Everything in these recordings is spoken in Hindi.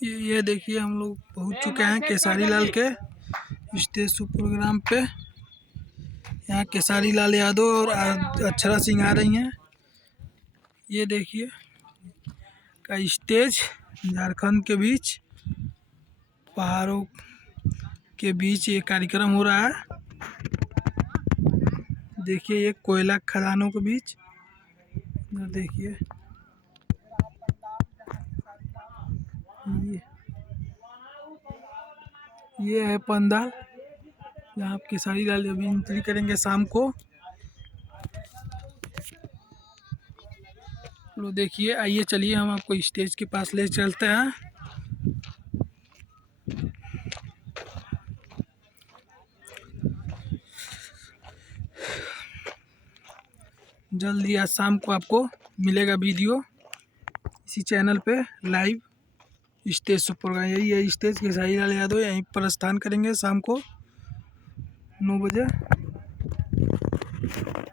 ये देखिए हम लोग पहुंच चुके हैं केसारी लाल के स्टेज शो प्रोग्राम पे। यहाँ केसारी लाल यादव और अक्षरा सिंह आ रही हैं। ये देखिए का स्टेज झारखंड के बीच पहाड़ों के बीच ये कार्यक्रम हो रहा है। देखिए ये कोयला खदानों के बीच देखिए ये है पंडाल जहाँ केसारी लाल अभी एंट्री करेंगे शाम को। लो देखिए, आइए चलिए हम आपको स्टेज के पास ले चलते हैं। जल्दी आज शाम को आपको मिलेगा वीडियो इसी चैनल पे लाइव स्टेज शो प्रोग्राम। यही है स्टेज केसारी लाल यादव यहीं पर प्रस्थान करेंगे शाम को 9 बजे।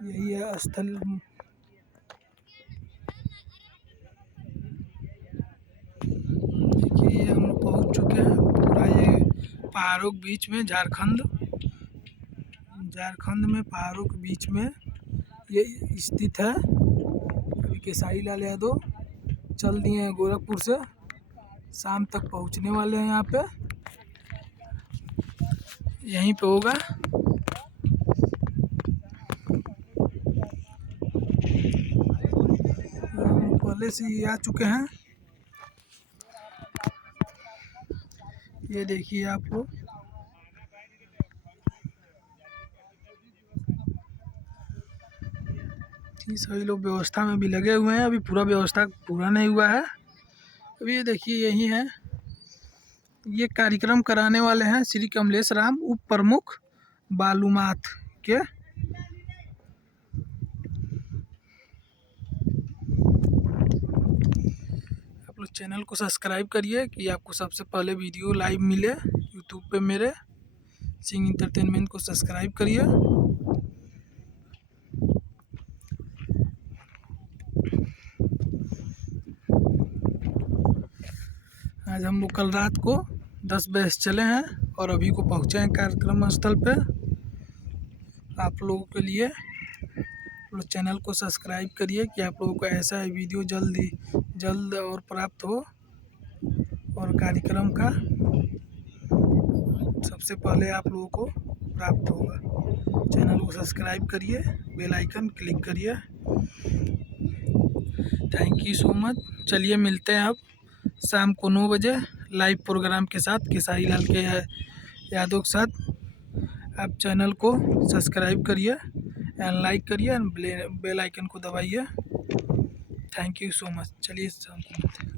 यही है स्थल। देखिए हम लोग पहुँच चुके हैं पूरा ये पहाड़ों के बीच में झारखंड में पहाड़ों के बीच में ये स्थित है। अभी केसारी लाल यादव चल दिए हैं गोरखपुर से, शाम तक पहुंचने वाले हैं। यहाँ पे यहीं पे होगा। पहले से ही आ चुके हैं। ये देखिए आप लोग सभी लोग व्यवस्था में भी लगे हुए हैं। अभी पूरा व्यवस्था पूरा नहीं हुआ है। अभी ये देखिए यही है। ये कार्यक्रम कराने वाले हैं श्री कमलेश राम उप प्रमुख बालूमाथ के। आप लोग चैनल को सब्सक्राइब करिए कि आपको सबसे पहले वीडियो लाइव मिले यूट्यूब पे। मेरे सिंह इंटरटेनमेंट को सब्सक्राइब करिए। आज हम लोग कल रात को 10 बजे चले हैं और अभी को पहुँचे हैं कार्यक्रम स्थल पे। आप लोगों के लिए लोग चैनल को सब्सक्राइब करिए कि आप लोगों को ऐसा वीडियो जल्द और प्राप्त हो और कार्यक्रम का सबसे पहले आप लोगों को प्राप्त होगा। चैनल को सब्सक्राइब करिए, बेल आइकन क्लिक करिए। Thank you so much. चलिए मिलते हैं अब शाम को 9 बजे लाइव प्रोग्राम के साथ केसारी लाल के यादव के साथ। आप चैनल को सब्सक्राइब करिए एंड लाइक करिए एंड बेल आइकन को दबाइए। Thank you so much. चलिए शाम को मिलते हैं।